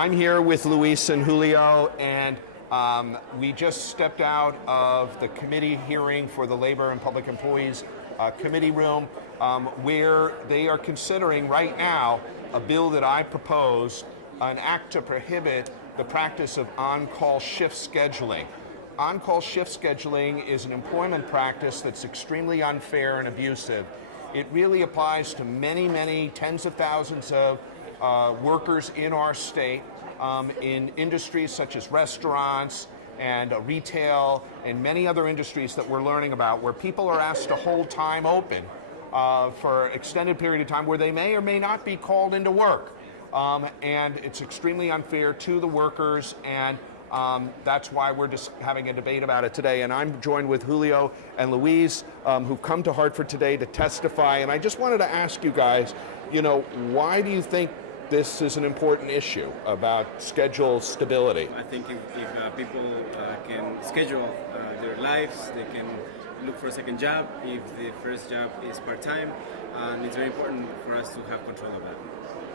I'm here with Luis and Julio, and we just stepped out of the committee hearing for the Labor and Public Employees Committee room, where they are considering right now a bill that I proposed, an act to prohibit the practice of on-call shift scheduling. On-call shift scheduling is an employment practice that's extremely unfair and abusive. It really applies to many tens of thousands of workers in our state, in industries such as restaurants and retail and many other industries that we're learning about, where people are asked to hold time open for an extended period of time where they may or may not be called into work. And it's extremely unfair to the workers, and that's why we're just having a debate about it today. And I'm joined with Julio and Luis, who've come to Hartford today to testify. And I just wanted to ask you guys, why do you think this is an important issue about schedule stability? I think if people can schedule their lives, they can look for a second job if the first job is part-time, and it's very important for us to have control of that.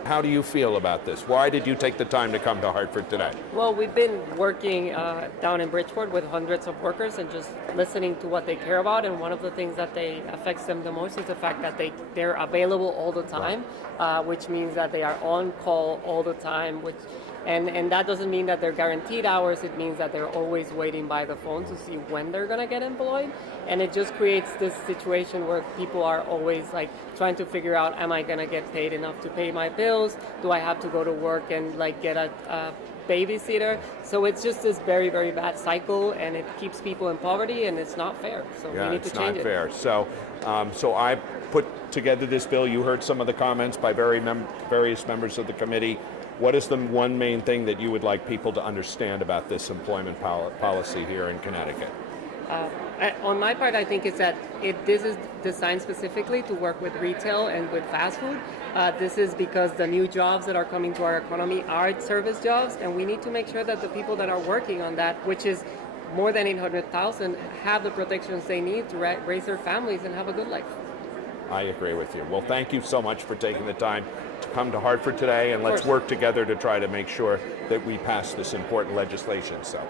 How do you feel about this? Why did you take the time to come to Hartford today? Well, we've been working down in Bridgeport with hundreds of workers and just listening to what they care about. And one of the things that affects them the most is the fact that they're available all the time, which means that they are on call all the time. And that doesn't mean that they're guaranteed hours. It means that they're always waiting by the phone to see when they're going to get employed. And it just creates this situation where people are always trying to figure out, am I going to get paid enough to pay my bills? Do I have to go to work and get a babysitter? So it's just this very bad cycle, and it keeps people in poverty, and it's not fair. So we need to change it. Yeah, it's not fair. So I put together this bill. You heard some of the comments by various members of the committee. What is the one main thing that you would like people to understand about this employment policy here in Connecticut? On my part, I think it's that this is designed specifically to work with retail and with fast food. This is because the new jobs that are coming to our economy are service jobs, and we need to make sure that the people that are working on that, which is more than 800,000, have the protections they need to raise their families and have a good life. I agree with you. Well, thank you so much for taking the time to come to Hartford today, and let's work together to try to make sure that we pass this important legislation. So.